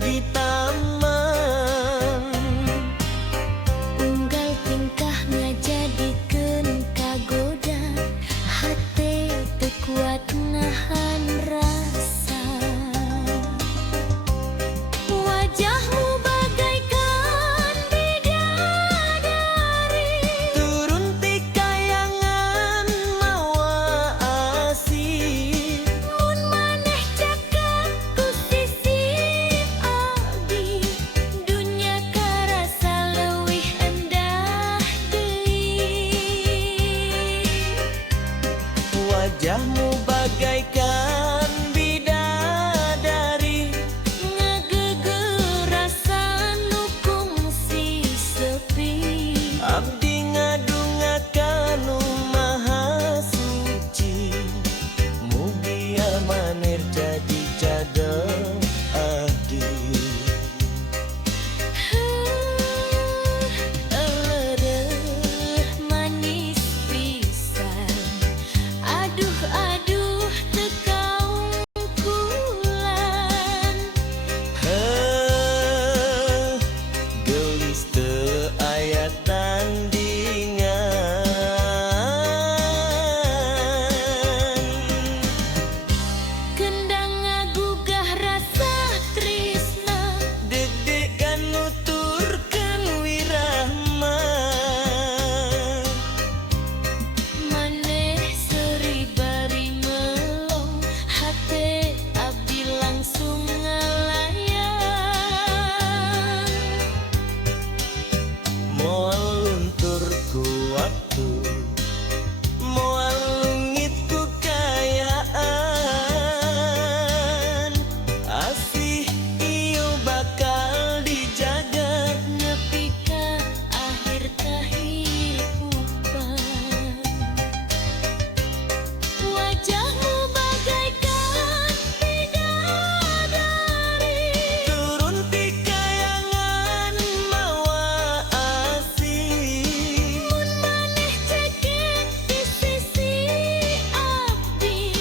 di taman. Unggal tingkah ngajadikeun kagoda, hate teu kuat nahan rasa. Wajahmu bagaikan bidadari, Turun ti kayangan mawa asih. mun maneh cakap ku sisi abdi, dunya karasa leuwih endah deui. Wajahmu bagaikan bidadari, Ngageugeur rasa nu kungsi sepi. abdi ngadungakan nu maha suci. Mugi amanir jadi cadel abdi. Elereuh manis pisan, aduh aduh teu kaungkulan. Heuh, gelis teu aya tandingan. Kendang ngagugah rasa tresna, Deg-degan nuturkeun wirahma. maneh seuri bari melong, hate abdi langsung ngalayan. Moal luntur ku waktu, moal lungit ku kayaan. Asih ieu bakal dijaga Nepi ka akhir kahirupan. Wajahmu bagaikan bidadari, turun ti kayangan mawa asih. mun maneh cekek di sisi abdi,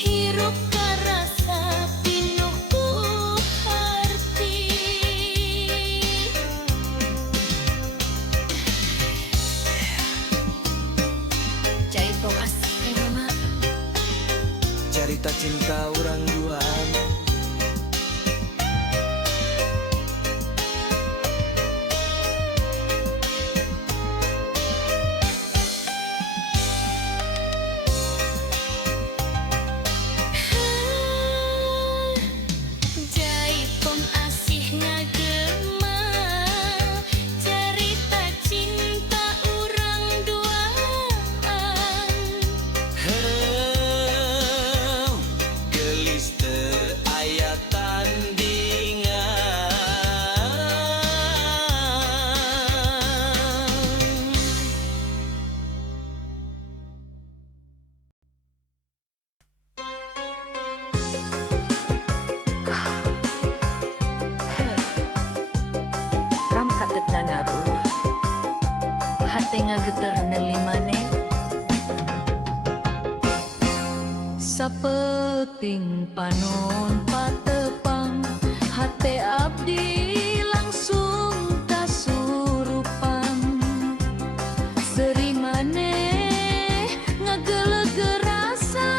hirup karasa pinuh ku harti. Cai tong asih mama. Carita cinta urang duaan. Jaipong asih ngagema, cerita cinta urang duaan. Heuh, gelis teu aya tandingan. Ram kagetna ngaruh, hate ngageter neuli maneh. Sapeting panon patepang, hate abdi langsung kasurupan. Seri maneh ngageuleugeur rasa,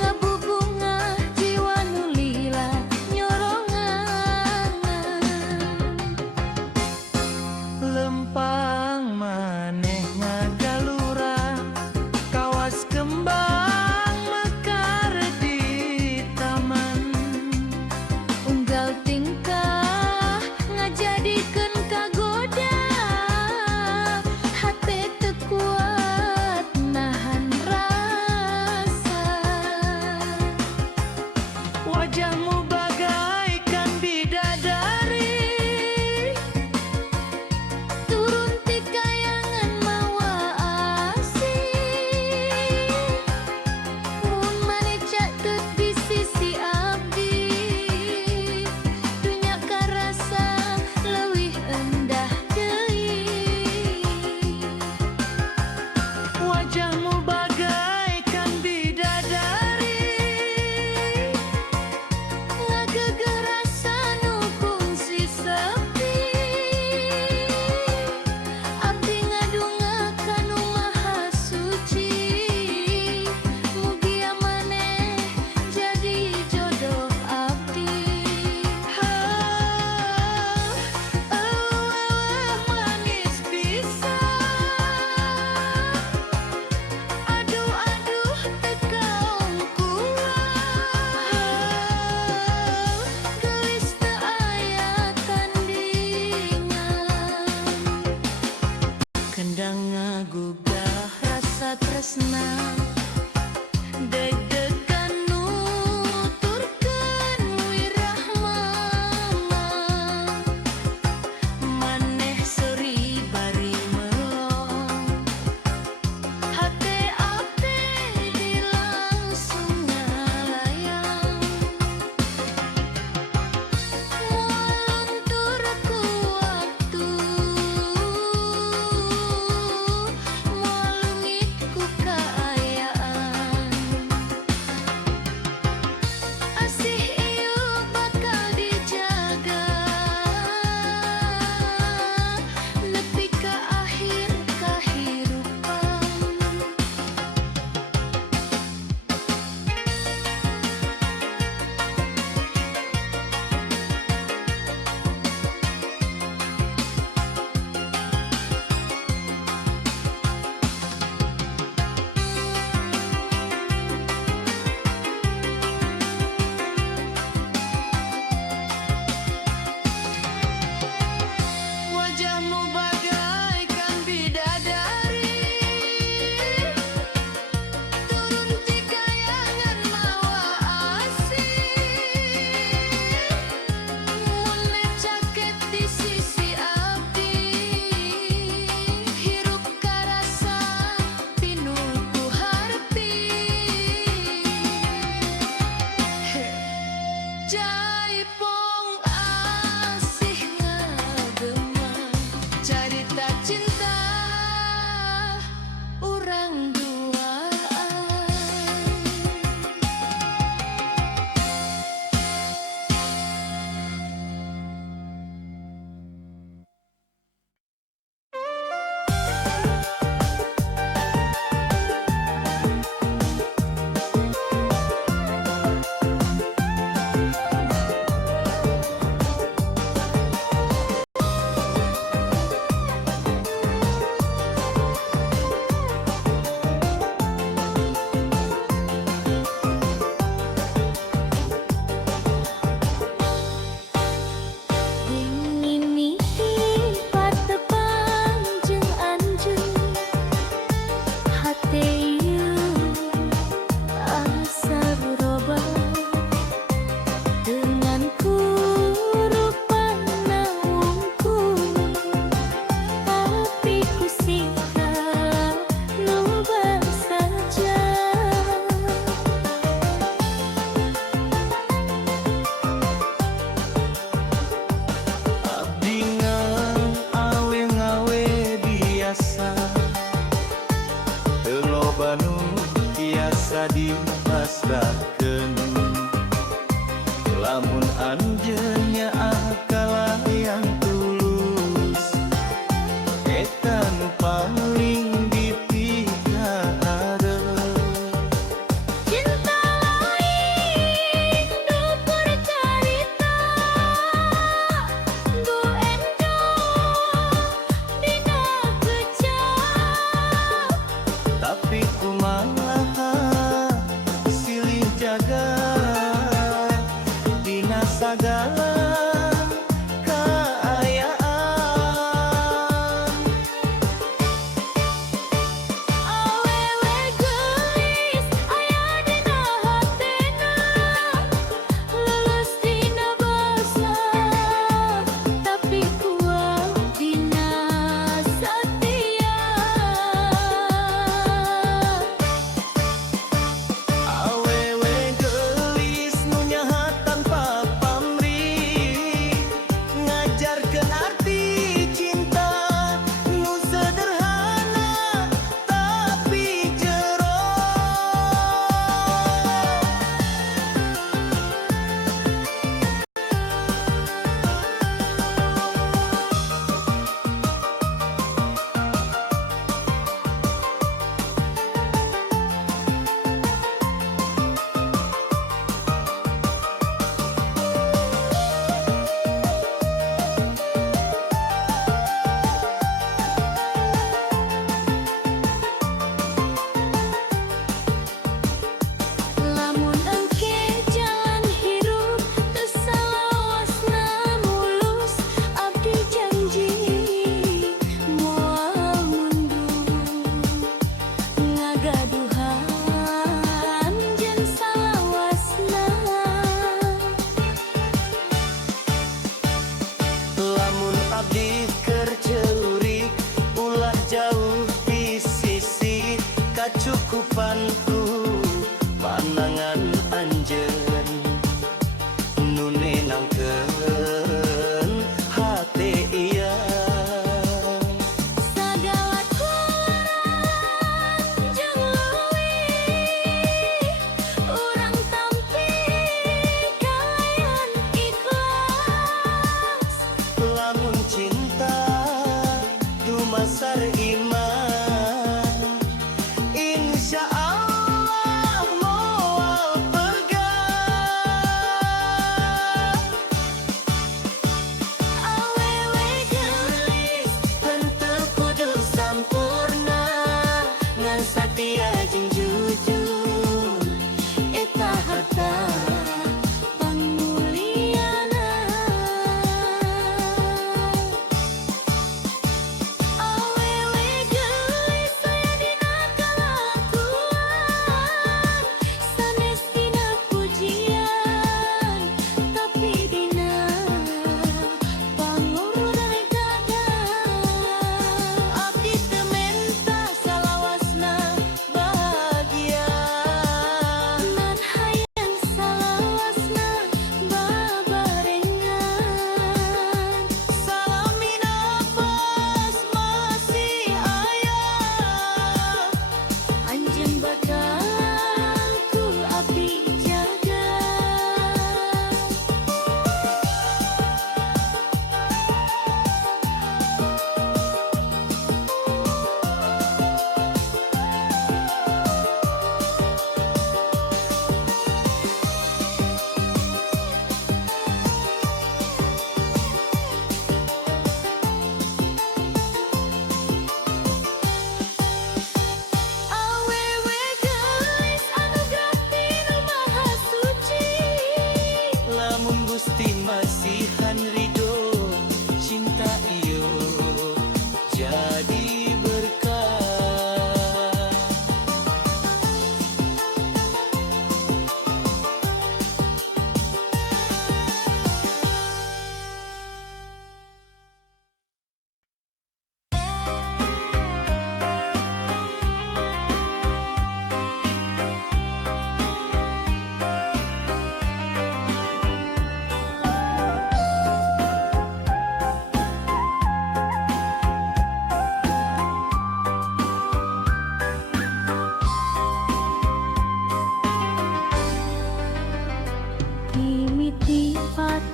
ngabubungah jiwa nu lila nyorongan. Lempang maneh ngagalura, kawas kembang mekar di Jaipong asih ngagema cerita cinta urang duaan. Dingin patepang jeung anjeun hate ieu asa berubah dengan kurupana wungkul tapi ku sikap nubar saja. Abdi ngang awe-ngawe biasa teu loba nu tiasa dipasrahkeun. Lamun anjeun nya akal yang tulus eta nu paling dipikahareun. Cinta lain dupur carita Gu endong dina kecap Tapi kumaha silih jaga dina sagala kaayaan. awewe geulis aya dina hatena lulus dina basa tapi kuat dina satia. Awewe geulis nu nyaha tanpa pamrih ngajarkeun arti cinta nu sederhana tapi jero. Lamun engke jalan hirup teu salawasna mulus abdi janji moal mundur ngagaduhan jeung salawasna. Lamun abdi keur ceurik ulah jauh di sisi kacukupanku panangan anjeun nu nenangkeun hate ieu. Sagala kurang jeung leuwih urang tampi kalayan ikhlas. Lamun cinta dumasar iman insya Allah moal pegang.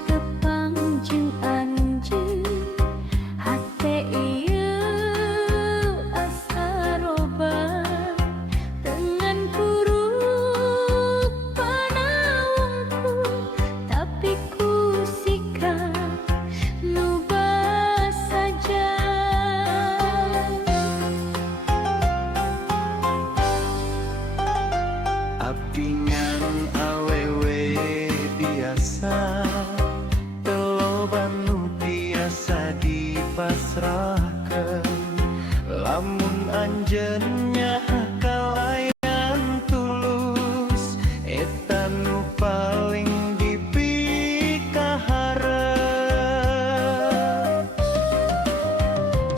tepang jeung anjeun hate ieu asa roban dengan kuruk panaungku tapi ku sikap lubah saja. Apingan awewe biasa teloban nu biasa dipasrahkan lamun anjeunnya kalayan tulus eta nu paling dipikaharep.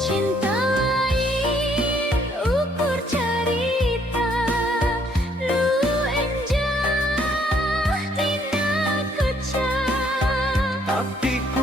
Cinta lain ukur carita lu enjah tina kecap Tapi ku